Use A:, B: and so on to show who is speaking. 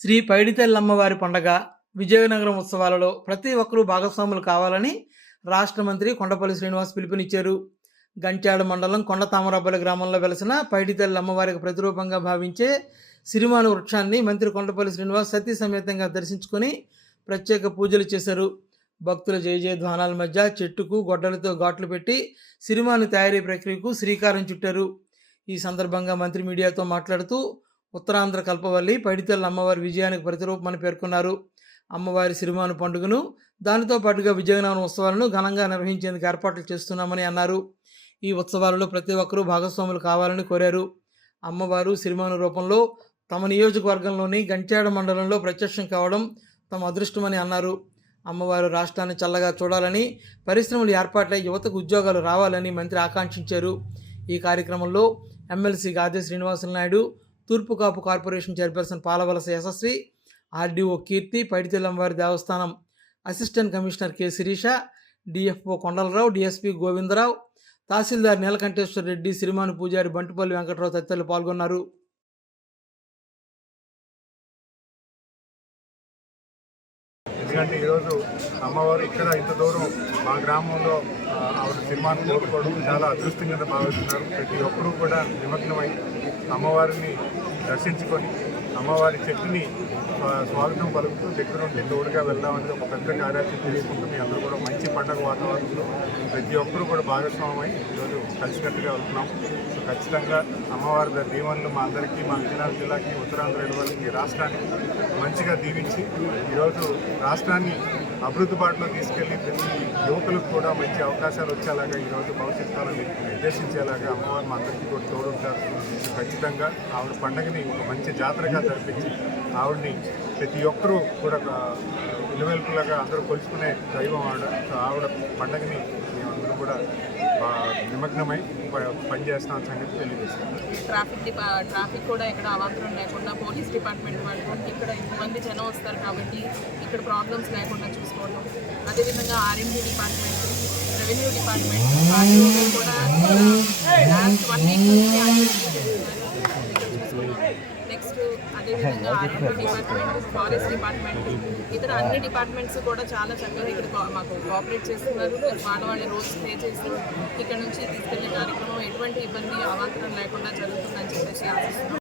A: శ్రీ పైడితల్లమ్మవారి పండగ విజయనగరం ఉత్సవాలలో ప్రతి ఒక్కరూ భాగస్వాములు కావాలని రాష్ట్ర మంత్రి కొండపల్లి శ్రీనివాస్ పిలుపునిచ్చారు. గంట్యాడ మండలం కొండ తామరాపల్లి గ్రామంలో వెలసిన పైడితల్లి అమ్మవారికి ప్రతిరూపంగా భావించే సిరిమాను వృక్షాన్ని మంత్రి కొండపల్లి శ్రీనివాస్ సతీ సమేతంగా దర్శించుకొని ప్రత్యేక పూజలు చేశారు. భక్తుల జయ జయ ధ్వానాల మధ్య చెట్టుకు గొడ్డలతో ఘాట్లు పెట్టి సిరిమాను తయారీ ప్రక్రియకు శ్రీకారం చుట్టారు. ఈ సందర్భంగా మంత్రి మీడియాతో మాట్లాడుతూ ఉత్తరాంధ్ర కల్పవల్లి పైడితల్లి అమ్మవారి విజయానికి ప్రతిరూపమని పేర్కొన్నారు. అమ్మవారి సిరిమాను పండుగను దానితో పాటుగా విజయనగరం ఉత్సవాలను ఘనంగా నిర్వహించేందుకు ఏర్పాట్లు చేస్తున్నామని అన్నారు. ఈ ఉత్సవాలలో ప్రతి ఒక్కరూ భాగస్వాములు కావాలని కోరారు. అమ్మవారు సిరిమాను రూపంలో తమ నియోజకవర్గంలోని గంట్యాడ మండలంలో ప్రత్యక్షం కావడం తమ అదృష్టమని అన్నారు. అమ్మవారు రాష్ట్రాన్ని చల్లగా చూడాలని పరిశ్రమలు ఏర్పాటై యువతకు ఉద్యోగాలు రావాలని మంత్రి ఆకాంక్షించారు. ఈ కార్యక్రమంలో MLC Gade Srinivasulu Naidu Turpu Kapu corporation chairperson Palavalasa Yashasvi RDO Keerthi పైడితెల్లంవారి దేవస్థానం assistant commissioner K Sirisha DFO Kondalarao DSP Govindarao తహసీల్దార్ నీలకంఠేశ్వర రెడ్డి సిరిమాను పూజారి బంటుపల్లి వెంకటరావు తదితరులు పాల్గొన్నారు.
B: ఎందుకంటే ఈరోజు అమ్మవారు ఇక్కడ ఇంత దూరం మా గ్రామంలో ఆవిడ సినిమాను కోరుకోవడం చాలా అదృష్టంగా భావిస్తున్నారు. ప్రతి ఒక్కరూ కూడా నిమగ్నమై అమ్మవారిని దర్శించుకొని అమ్మవారి చెట్టుని స్వాగతం పలుకుతూ దగ్గర నుండి తోడుగా వెళ్దామనేది ఒక పెద్ద కార్యాచరణ తెలియకుండా మీ అందరూ కూడా మంచి పండగ వాతావరణంలో ప్రతి ఒక్కరూ కూడా భాగస్వామై ఈరోజు కలిసికట్టుగా వెళ్తున్నాం. సో ఖచ్చితంగా అమ్మవారి దీవెనలు మా అందరికీ మా విజయనగరం జిల్లాకి ఉత్తరాంధ్ర జిల్లాకి రాష్ట్రానికి మంచిగా దీవించి ఈరోజు రాష్ట్రాన్ని అభివృద్ధి బాటలో తీసుకెళ్ళి ప్రతి యువకులకు కూడా మంచి అవకాశాలు వచ్చేలాగా ఈరోజు భవిష్యత్ కాలాన్ని నిర్దేశించేలాగా అమ్మవారు మా అందరికీ కూడా తోడుంటారు. ఖచ్చితంగా ఆవిడ పండగని ఒక మంచి జాతరగా జరిపించి ఆవిడని ప్రతి ఒక్కరూ కూడా ఒక విలువెల్పులాగా అందరూ కొలుచుకునే దైవం ఆవిడ. సో ఆవిడ పండగని మేమందరం కూడా నిమగ్నమై ప- పనిచేస్తాం సంగతి తెలియజేస్తాం
C: ట్రాఫిక్ డిపా ట్రాఫిక్ కూడా ఇక్కడ అవాంతరం లేకుండా పోలీస్ డిపార్ట్మెంట్ వాళ్ళు ఇక్కడ ఇంతమంది జనం వస్తారు కాబట్టి ఇక్కడ ప్రాబ్లమ్స్ లేకుండా చూసుకోవడం అదేవిధంగా RMD department revenue department RTO కూడా లాస్ట్ వన్ వీక్ నుంచి యాక్టివిటీ చేస్తున్నారు ఇక్కడ చూసుకున్నాం నెక్స్ట్ అదేవిధంగా ఆర్ఎండి డిపార్ట్మెంట్ ఫారెస్ట్ డిపార్ట్మెంట్ ఇతర అన్ని డిపార్ట్మెంట్స్ కూడా చాలా చక్కగా ఇక్కడ మాకు కోఆపరేట్ చేస్తున్నారు. వాళ్ళ వాళ్ళ రోజు స్టే చేసి ఇక్కడ నుంచి తీసుకెళ్ళే కార్యక్రమం ఎటువంటి ఇబ్బంది అవాంతరం లేకుండా జరుగుతుందని చెప్పేసి ఆశిస్తున్నాం.